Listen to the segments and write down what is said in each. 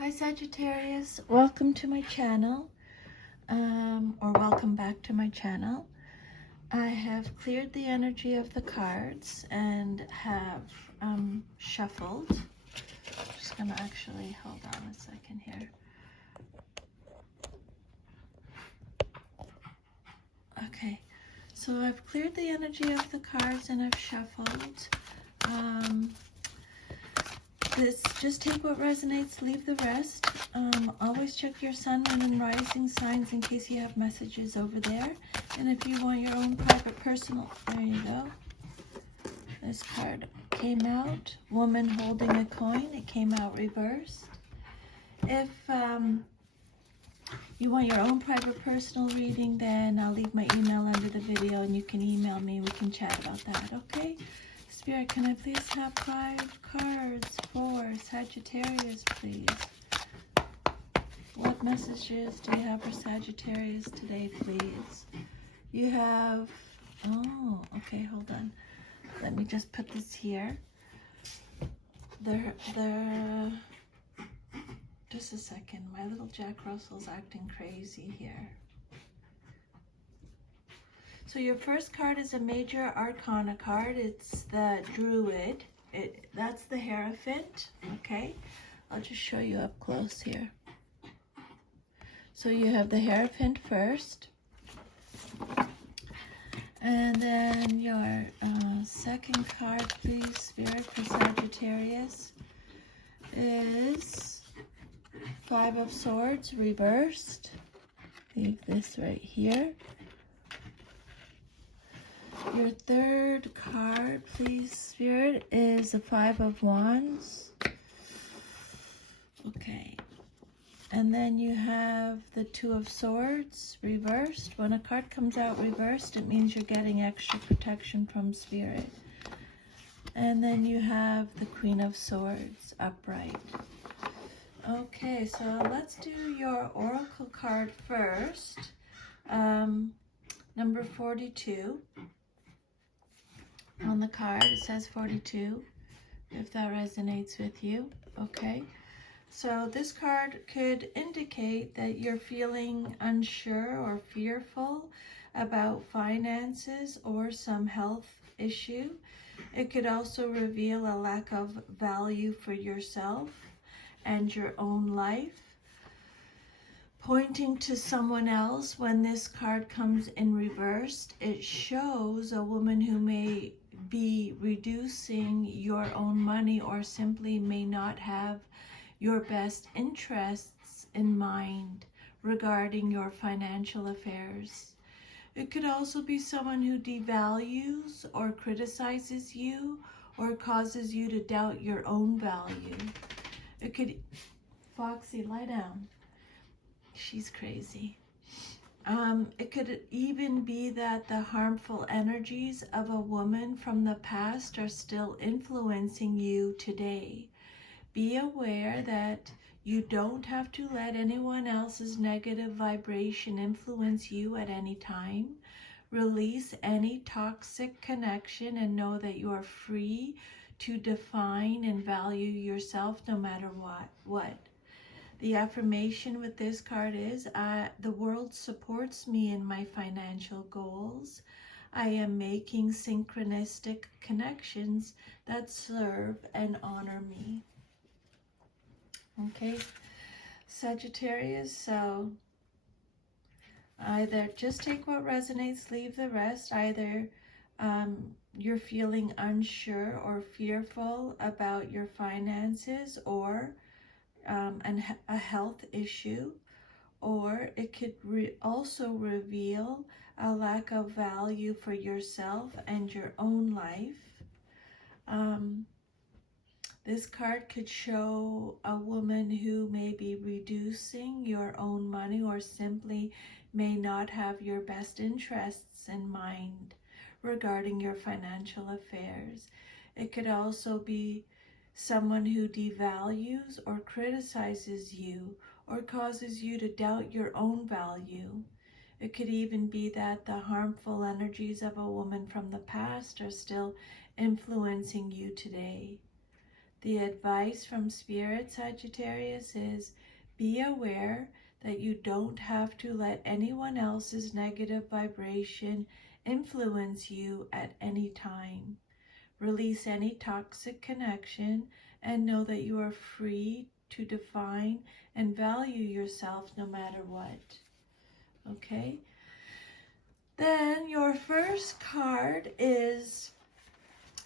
Hi Sagittarius, welcome to my channel, or welcome back to my channel. I have cleared the energy of the cards and have shuffled. Just gonna actually, hold on a second here. Okay, so I've cleared the energy of the cards and I've shuffled. Just take what resonates, leave the rest. Always check your sun, moon, and rising signs in case you have messages over there. And if you want your own private personal, there you go. This card came out, woman holding a coin. It came out reversed. If you want your own private personal reading, then I'll leave my email under the video and you can email me. We can chat about that, okay? Spirit, can I please have 5 cards for Sagittarius, please? What messages do you have for Sagittarius today, please? You have, oh, okay, hold on. Let me just put this here. Just a second. My little Jack Russell's acting crazy here. So your first card is a major arcana card. It's the Druid. That's the hierophant, okay? I'll just show you up close here. So you have the hierophant first. And then your second card, please, Spirit, for Sagittarius is 5 of Swords reversed. Leave this right here. Your third card, please, Spirit, is the 5 of Wands. Okay. And then you have the 2 of Swords reversed. When a card comes out reversed, it means you're getting extra protection from Spirit. And then you have the Queen of Swords upright. Okay, so let's do your oracle card first. Number 42. On the card, it says 42, if that resonates with you, okay? So this card could indicate that you're feeling unsure or fearful about finances or some health issue. It could also reveal a lack of value for yourself and your own life. Pointing to someone else, when this card comes in reversed, it shows a woman who may be reducing your own money or simply may not have your best interests in mind regarding your financial affairs. It could also be someone who devalues or criticizes you or causes you to doubt your own value. It could, Foxy, lie down. She's crazy. It could even be that the harmful energies of a woman from the past are still influencing you today. Be aware that you don't have to let anyone else's negative vibration influence you at any time. Release any toxic connection and know that you are free to define and value yourself no matter what. The affirmation with this card is, the world supports me in my financial goals. I am making synchronistic connections that serve and honor me. Okay, Sagittarius, so either just take what resonates, leave the rest. Either you're feeling unsure or fearful about your finances or a health issue, or it could also reveal a lack of value for yourself and your own life. This card could show a woman who may be reducing your own money or simply may not have your best interests in mind regarding your financial affairs. It could also be someone who devalues or criticizes you or causes you to doubt your own value. It could even be that the harmful energies of a woman from the past are still influencing you today. The advice from Spirit, Sagittarius, is be aware that you don't have to let anyone else's negative vibration influence you at any time. Release any toxic connection and know that you are free to define and value yourself no matter what. Okay? Then your first card is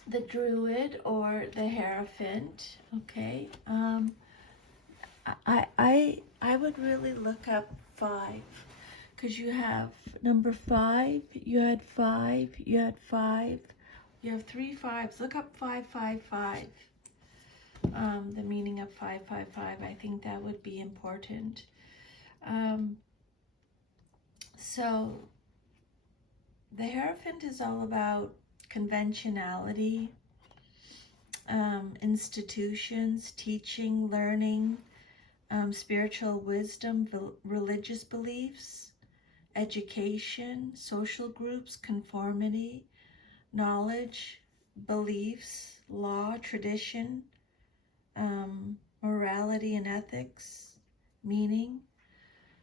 the Druid or the Hierophant. Okay? I would really look up 5, because you have number 5, you had 5, you had 5, you have 3 5s. Look up 555. The meaning of 555. I think that would be important. So the Hierophant is all about conventionality, institutions, teaching, learning, spiritual wisdom, religious beliefs, education, social groups, conformity, knowledge, beliefs, law, tradition, morality and ethics, meaning.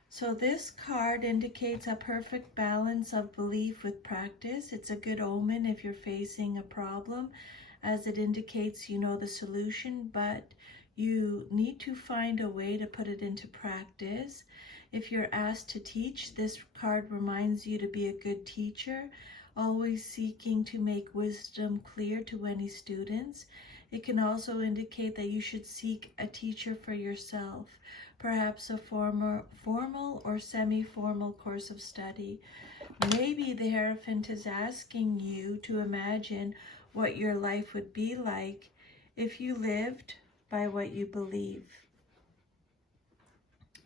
So this card indicates a perfect balance of belief with practice. It's a good omen if you're facing a problem, as it indicates you know the solution, but you need to find a way to put it into practice. If you're asked to teach, this card reminds you to be a good teacher, always seeking to make wisdom clear to any students. It can also indicate that you should seek a teacher for yourself, perhaps a formal or semi-formal course of study. Maybe the Hierophant is asking you to imagine what your life would be like if you lived by what you believe.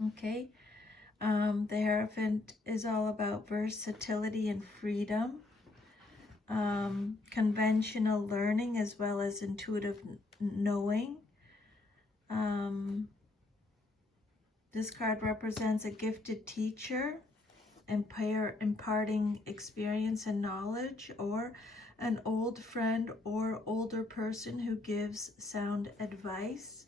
Okay? The Hierophant is all about versatility and freedom, conventional learning as well as intuitive knowing. This card represents a gifted teacher, imparting experience and knowledge, or an old friend or older person who gives sound advice.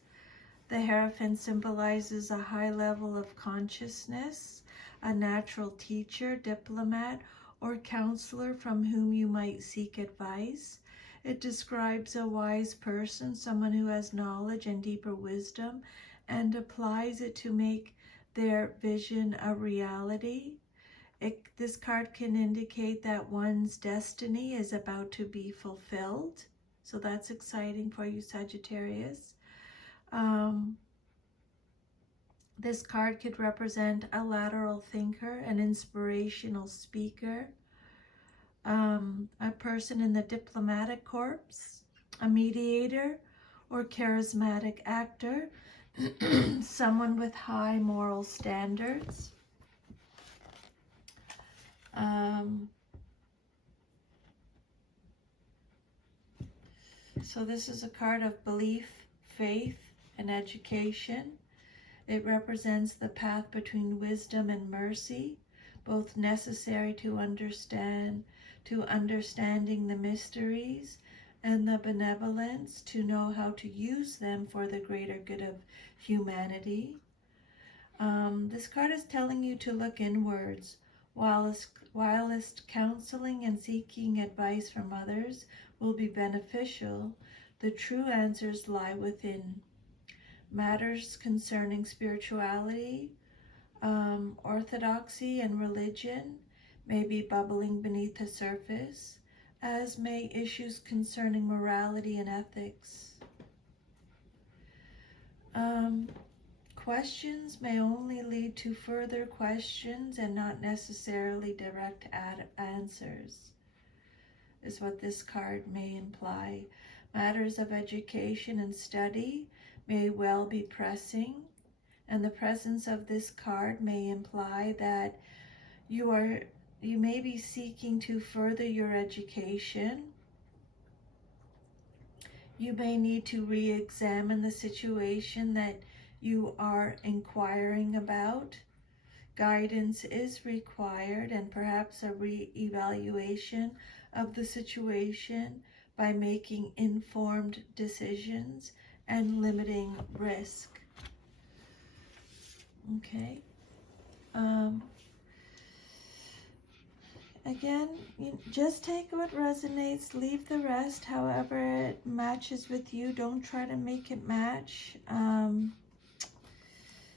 The Hierophant symbolizes a high level of consciousness, a natural teacher, diplomat, or counselor from whom you might seek advice. It describes a wise person, someone who has knowledge and deeper wisdom, and applies it to make their vision a reality. This card can indicate that one's destiny is about to be fulfilled. So that's exciting for you, Sagittarius. This card could represent a lateral thinker, an inspirational speaker, a person in the diplomatic corps, a mediator or charismatic actor, someone with high moral standards. So this is a card of belief, faith, and education. It represents the path between wisdom and mercy, both necessary to understanding the mysteries and the benevolence to know how to use them for the greater good of humanity. This card is telling you to look inwards. Whilst counseling and seeking advice from others will be beneficial, the true answers lie within. Matters concerning spirituality, orthodoxy, and religion may be bubbling beneath the surface, as may issues concerning morality and ethics. Questions may only lead to further questions and not necessarily direct answers, is what this card may imply. Matters of education and study may well be pressing, and the presence of this card may imply that you may be seeking to further your education. You may need to re-examine the situation that you are inquiring about. Guidance is required, and perhaps a re-evaluation of the situation by making informed decisions and limiting risk. Okay. Again, just take what resonates, leave the rest. However it matches with you, don't try to make it match.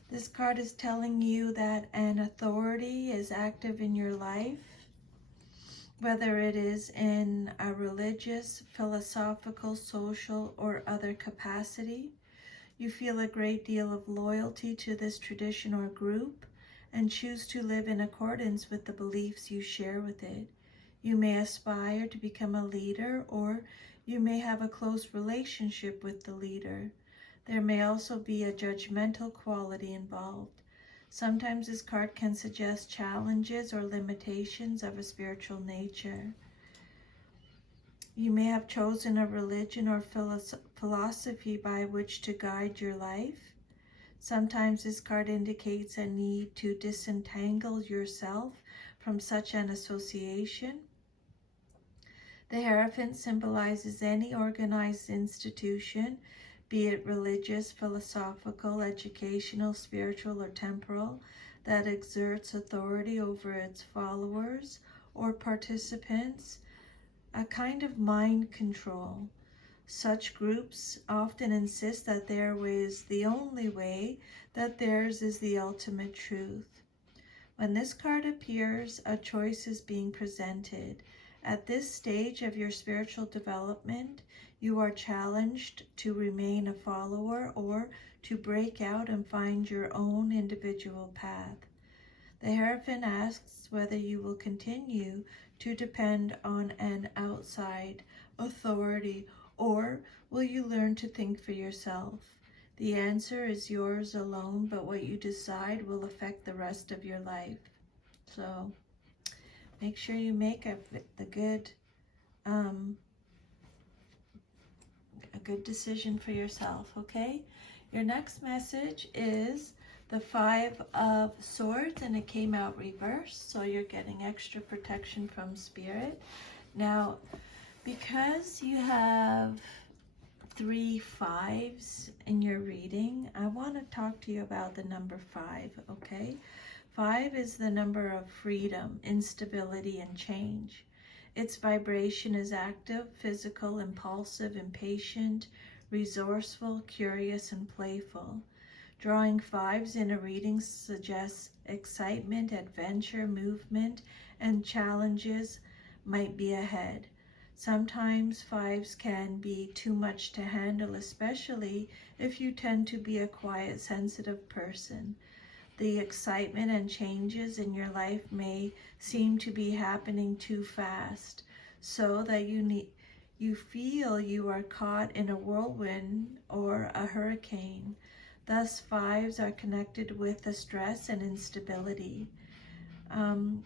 This card is telling you that an authority is active in your life, whether it is in a religious, philosophical, social, or other capacity. You feel a great deal of loyalty to this tradition or group and choose to live in accordance with the beliefs you share with it. You may aspire to become a leader, or you may have a close relationship with the leader. There may also be a judgmental quality involved. Sometimes this card can suggest challenges or limitations of a spiritual nature. You may have chosen a religion or philosophy by which to guide your life. Sometimes this card indicates a need to disentangle yourself from such an association. The hierophant symbolizes any organized institution, be it religious, philosophical, educational, spiritual, or temporal, that exerts authority over its followers or participants, a kind of mind control. Such groups often insist that their way is the only way, that theirs is the ultimate truth. When this card appears, a choice is being presented. At this stage of your spiritual development, you are challenged to remain a follower or to break out and find your own individual path. The hierophant asks whether you will continue to depend on an outside authority, or will you learn to think for yourself? The answer is yours alone, but what you decide will affect the rest of your life. So make sure you make a good decision for yourself, okay? Your next message is the 5 of Swords, and it came out reversed, so you're getting extra protection from Spirit. Now, because you have 3 5s in your reading, I want to talk to you about the number 5, okay? 5 is the number of freedom, instability, and change. Its vibration is active, physical, impulsive, impatient, resourceful, curious, and playful. Drawing 5s in a reading suggests excitement, adventure, movement, and challenges might be ahead. Sometimes 5s can be too much to handle, especially if you tend to be a quiet, sensitive person. The excitement and changes in your life may seem to be happening too fast, so that you feel you are caught in a whirlwind or a hurricane. Thus, 5s are connected with the stress and instability.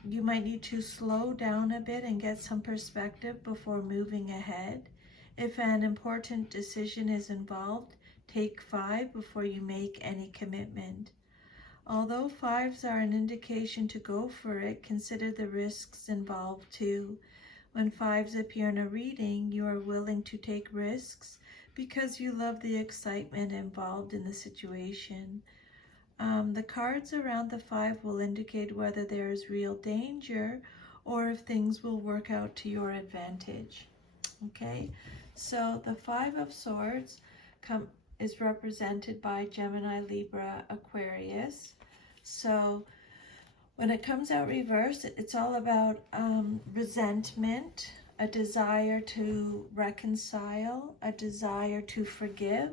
You might need to slow down a bit and get some perspective before moving ahead. If an important decision is involved, take 5 before you make any commitment. Although 5s are an indication to go for it, consider the risks involved too. When 5s appear in a reading, you are willing to take risks because you love the excitement involved in the situation. The cards around the 5 will indicate whether there is real danger or if things will work out to your advantage. Okay, so the 5 of Swords is represented by Gemini, Libra, Aquarius. So when it comes out reversed, it's all about resentment, a desire to reconcile, a desire to forgive,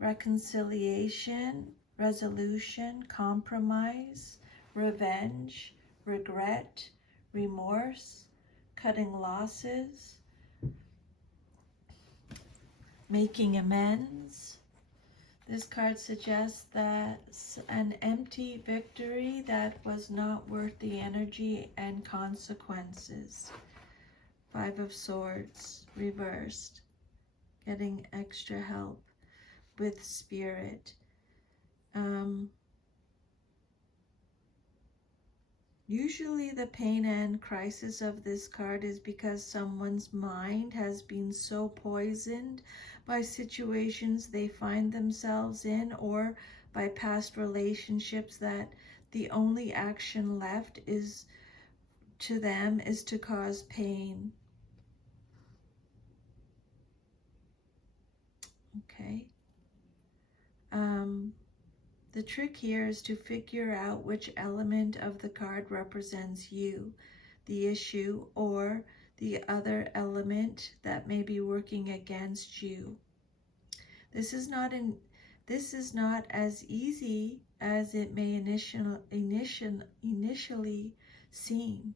reconciliation, resolution, compromise, revenge, regret, remorse, cutting losses, making amends. This card suggests that an empty victory that was not worth the energy and consequences. 5 of Swords reversed, getting extra help with Spirit. Usually the pain and crisis of this card is because someone's mind has been so poisoned by situations they find themselves in or by past relationships that the only action left is to them is to cause pain. Okay. The trick here is to figure out which element of the card represents you, the issue, or the other element that may be working against you. This is not as easy as it may initially seem.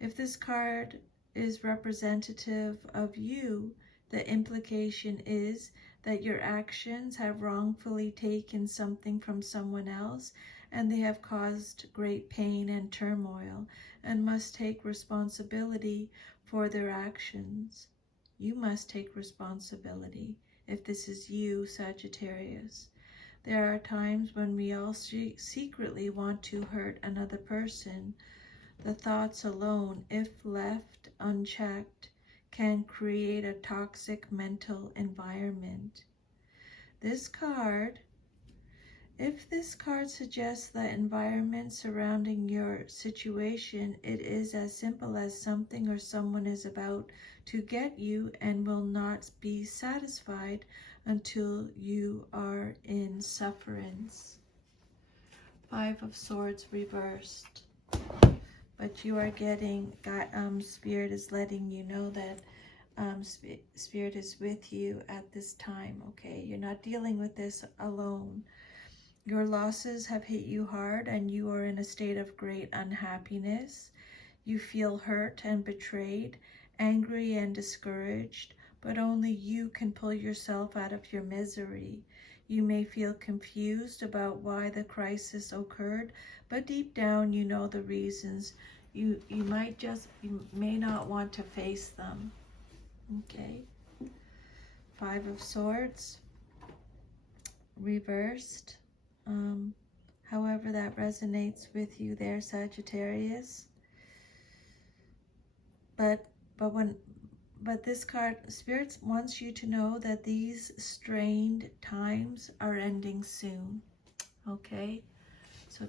If this card is representative of you, the implication is that your actions have wrongfully taken something from someone else and they have caused great pain and turmoil and must take responsibility for their actions. You must take responsibility if this is you, Sagittarius. There are times when we all secretly want to hurt another person. The thoughts alone, if left unchecked, can create a toxic mental environment. If this card suggests the environment surrounding your situation, it is as simple as something or someone is about to get you and will not be satisfied until you are in sufferance. Five of Swords reversed. But you are getting, Spirit is letting you know that Spirit is with you at this time, okay? You're not dealing with this alone. Your losses have hit you hard and you are in a state of great unhappiness. You feel hurt and betrayed, angry and discouraged, but only you can pull yourself out of your misery. You may feel confused about why the crisis occurred, but deep down you know the reasons. You may not want to face them. Okay. Five of Swords reversed. However that resonates with you there, Sagittarius. But this card, Spirit wants you to know that these strained times are ending soon. Okay? So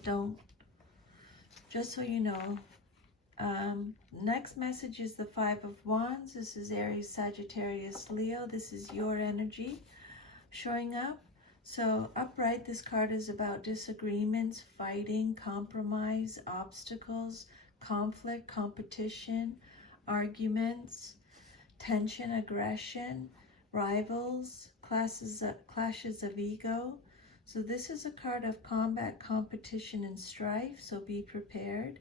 just so you know. Next message is the Five of Wands. This is Aries, Sagittarius, Leo. This is your energy showing up. So upright, this card is about disagreements, fighting, compromise, obstacles, conflict, competition, arguments, tension, aggression, rivals, clashes of ego. So this is a card of combat, competition, and strife, so be prepared.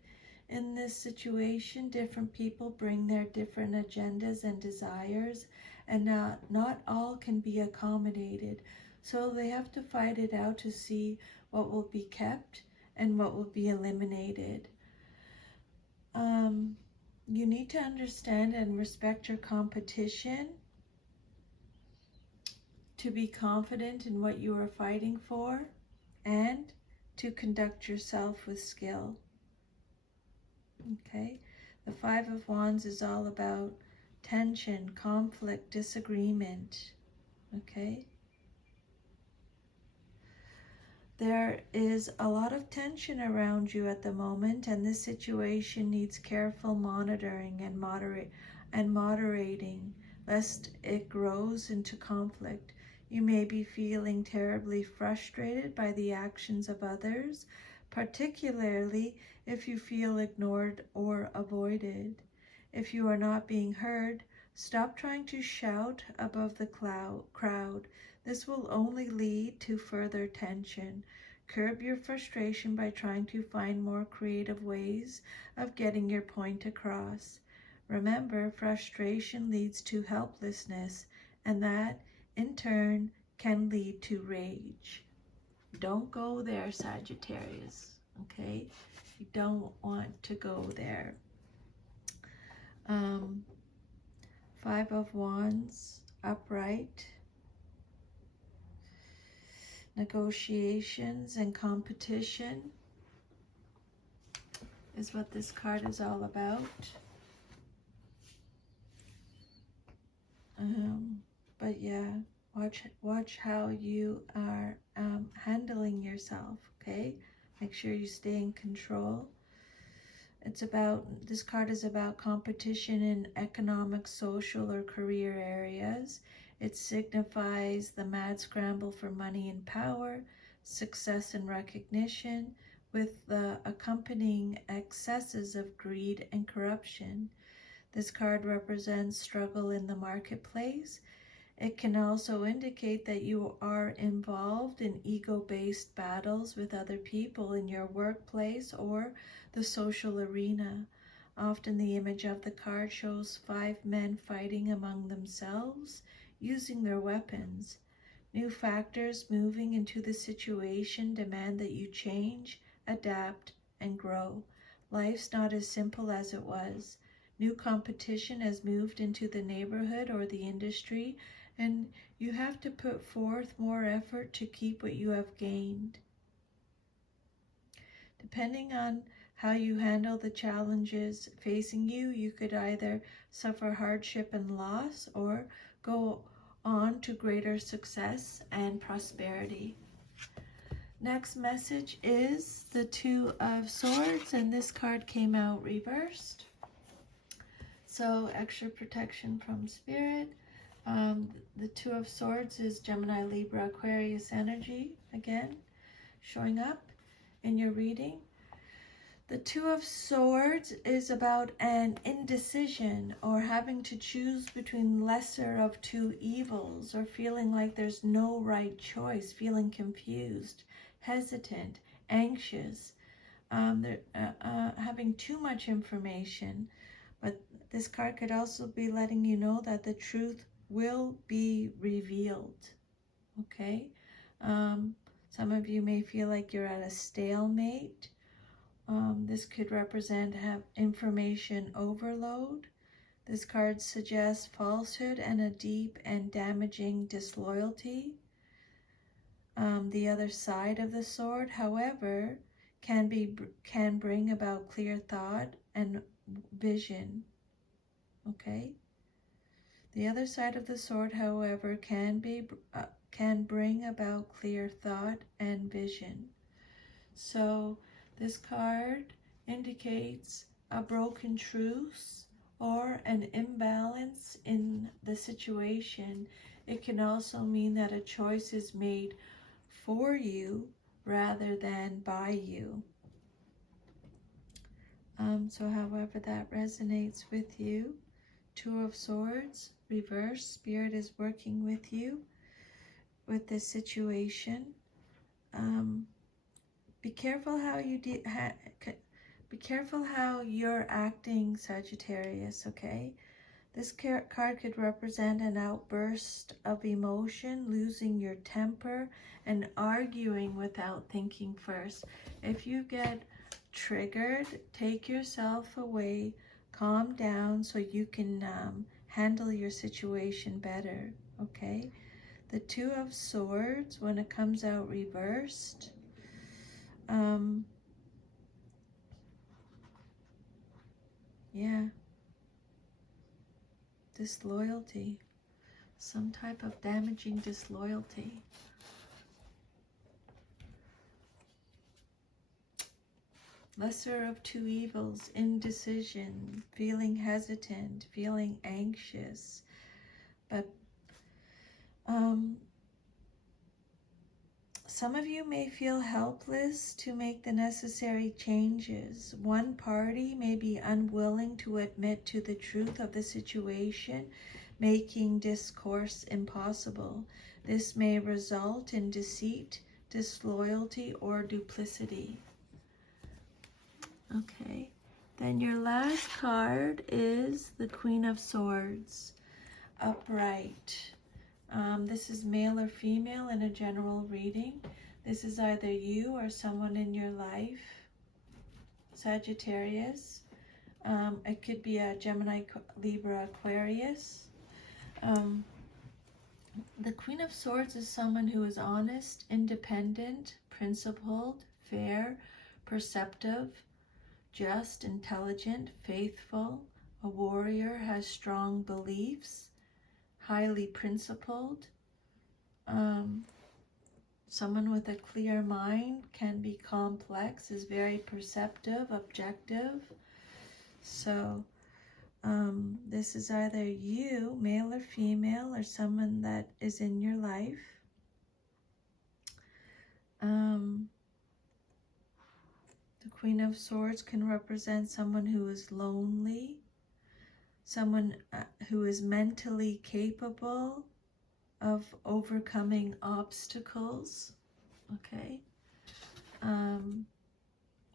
In this situation, different people bring their different agendas and desires, and not all can be accommodated. So they have to fight it out to see what will be kept and what will be eliminated. You need to understand and respect your competition to be confident in what you are fighting for and to conduct yourself with skill. Okay, the Five of Wands is all about tension, conflict, disagreement. Okay, there is a lot of tension around you at the moment, and this situation needs careful monitoring and moderating, lest it grows into conflict. You may be feeling terribly frustrated by the actions of others, particularly if you feel ignored or avoided. If you are not being heard, stop trying to shout above the crowd. This will only lead to further tension. Curb your frustration by trying to find more creative ways of getting your point across. Remember, frustration leads to helplessness, and that, in turn, can lead to rage. Don't go there, Sagittarius, okay? You don't want to go there. Five of Wands, upright. Negotiations and competition. is what this card is all about. But yeah, watch how you are handling yourself, okay? Make sure you stay in control. This card is about competition in economic, social, or career areas. It signifies the mad scramble for money and power, success and recognition, with the accompanying excesses of greed and corruption. This card represents struggle in the marketplace. It can also indicate that you are involved in ego-based battles with other people in your workplace or the social arena. Often the image of the card shows 5 men fighting among themselves, using their weapons. New factors moving into the situation demand that you change, adapt, and grow. Life's not as simple as it was. New competition has moved into the neighborhood or the industry, and you have to put forth more effort to keep what you have gained. Depending on how you handle the challenges facing you, you could either suffer hardship and loss or go on to greater success and prosperity. Next message is the Two of Swords, and this card came out reversed. So extra protection from Spirit. The Two of Swords is Gemini, Libra, Aquarius energy, again, showing up in your reading. The Two of Swords is about an indecision or having to choose between lesser of two evils, or feeling like there's no right choice, feeling confused, hesitant, anxious, having too much information. But this card could also be letting you know that the truth will be revealed, okay? Some of you may feel like you're at a stalemate. This could represent information overload. This card suggests falsehood and a deep and damaging disloyalty. The other side of the sword, however, can bring about clear thought and vision. Okay. The other side of the sword, however, can bring about clear thought and vision. So this card indicates a broken truce or an imbalance in the situation. It can also mean that a choice is made for you rather than by you. So however that resonates with you, Two of Swords, reverse, Spirit is working with you with this situation. Be careful how you be careful how you're acting, Sagittarius, okay? This card could represent an outburst of emotion, losing your temper, and arguing without thinking first. If you get triggered, take yourself away, calm down so you can handle your situation better, okay? The Two of Swords, when it comes out reversed, yeah, disloyalty, some type of damaging disloyalty. Lesser of two evils, indecision, feeling hesitant, feeling anxious. But some of you may feel helpless to make the necessary changes. One party may be unwilling to admit to the truth of the situation, making discourse impossible. This may result in deceit, disloyalty, or duplicity. Okay, then your last card is the Queen of Swords, upright. This is male or female in a general reading. This is either you or someone in your life, Sagittarius. It could be a Gemini, Libra, Aquarius. The Queen of Swords is someone who is honest, independent, principled, fair, perceptive, just, intelligent, faithful, a warrior, has strong beliefs, highly principled. Someone with a clear mind, can be complex, is very perceptive, objective. So this is either you, male or female, or someone that is in your life. The Queen of Swords can represent someone who is lonely, someone who is mentally capable of overcoming obstacles. Okay.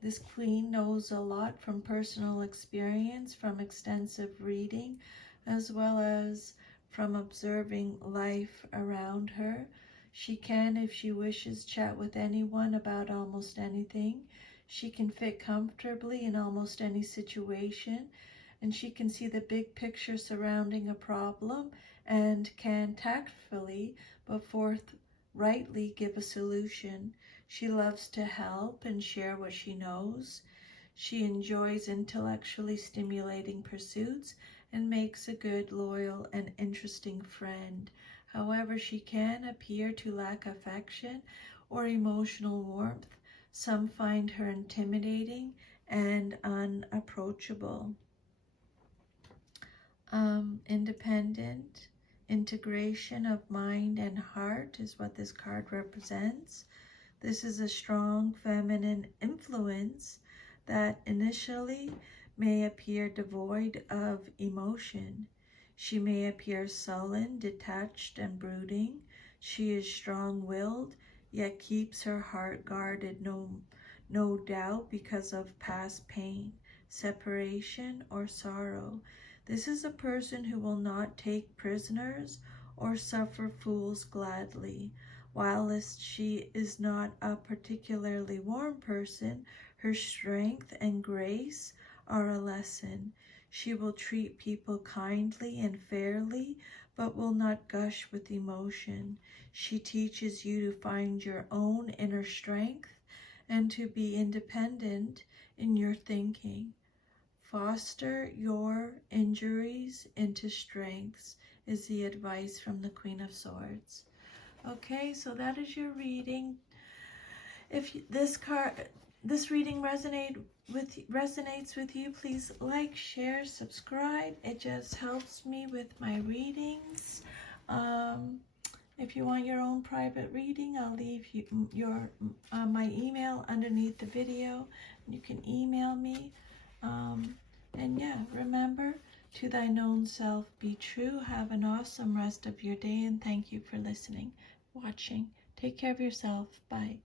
This queen knows a lot from personal experience, from extensive reading, as well as from observing life around her. She can, if she wishes, chat with anyone about almost anything. She can fit comfortably in almost any situation, and she can see the big picture surrounding a problem and can tactfully but forthrightly give a solution. She loves to help and share what she knows. She enjoys intellectually stimulating pursuits and makes a good, loyal, and interesting friend. However, she can appear to lack affection or emotional warmth. Some find her intimidating and unapproachable. Independent, integration of mind and heart is what this card represents. This is a strong feminine influence that initially may appear devoid of emotion. She may appear sullen, detached, and brooding. She is strong-willed, yet keeps her heart guarded, no doubt because of past pain, separation, or sorrow. This is a person who will not take prisoners or suffer fools gladly. Whilst she is not a particularly warm person, her strength and grace are a lesson. She will treat people kindly and fairly, but will not gush with emotion. She teaches you to find your own inner strength and to be independent in your thinking. Foster your injuries into strengths is the advice from the Queen of Swords. Okay, so that is your reading. If this reading resonates with you, please like, share, subscribe. It just helps me with my readings. If you want your own private reading, I'll leave you my email underneath the video. You can email me. And yeah, remember, to thine own self be true. Have an awesome rest of your day, and thank you for listening, watching. Take care of yourself. Bye.